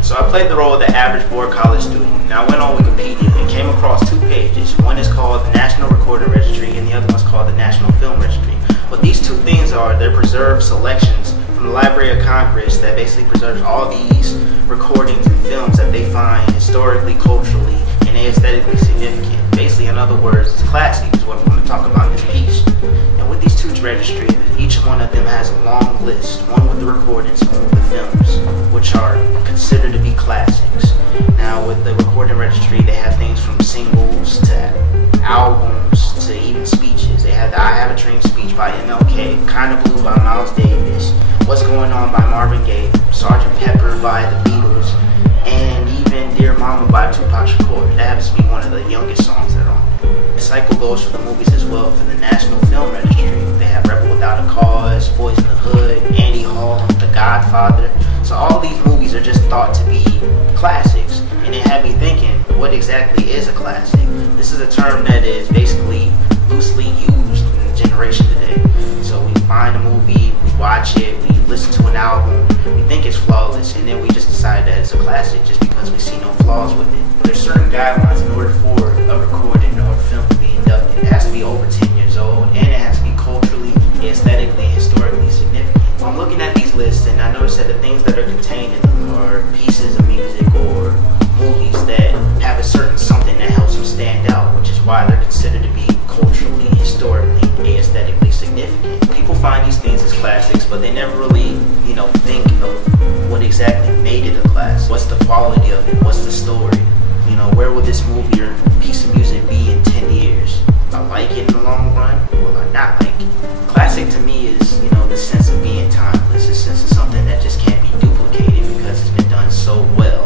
So I played the role of the average bored college student. Now I went on Wikipedia and came across two pages. One is called the National Recording Registry and the other one's called the National Film Registry. What these two things are, they're preserved selections from the Library of Congress that basically preserves all these recordings and films that they find historically, culturally, and aesthetically significant. Basically, in other words, it's classic is what I'm going to talk about in this piece. And with these two registries, each one of them has a long list, one with the recordings and one with the films, which are considered to be classics. Now with the recording registry, they have things from singles to albums to even speeches. They have the I Have a Dream speech by MLK, Kinda Blue by Miles Davis, What's Going On by Marvin Gaye, Sgt. Pepper by the Beatles, and even Dear Mama by Tupac Shakur. That happens to be one of the youngest songs that are on there. The cycle goes for the movies as well. For the National Film Registry, they have Rebel Without a Cause, Boys in the Hood, Annie Hall, The Godfather. So all these movies are just thought to be classics, and it had me thinking, what exactly is a classic? This is a term that is basically loosely used in the generation today. So we find a movie, we watch it, we listen to an album, we think it's flawless, and then we just decide that it's a classic just because we see no flaws with it. There's certain guidelines in order for a recording or a film to be inducted. It has to be over 10 years old, and it has to be culturally, aesthetically, and historically significant. I'm looking at these lists, and I noticed that the things that are contained in them are pieces of music or movies that have a certain something that helps them stand out, which is why they're considered to be culturally, historically, and aesthetically significant. People find these things as classics, but they never really, think of what exactly made it a classic. What's the quality of it? What's the story? Where will this movie or piece of music be in 10 years? Will I like it in the long run? Will I not like it? Classic to me is, the sense of being timeless. The sense of something that just can't be duplicated because it's been done so well.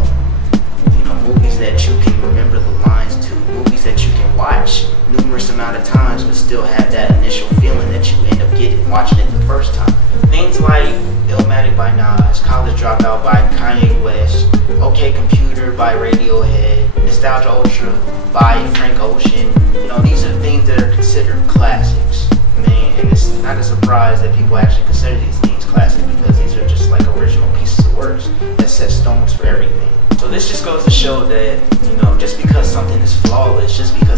Movies that you can remember the lines to. Movies that you can watch numerous amount of times but still have that initial feeling that you end up getting watching it the first time. Things like Illmatic by Nas, College Dropout by Kanye West, OK Computer by Radiohead, Nostalgia Ultra by Frank Ocean. These are things that are considered classics. And it's not a surprise that people actually consider these things classic because these are just like original pieces of works that set stones for everything. So this just goes to show that, just because something is flawless, just because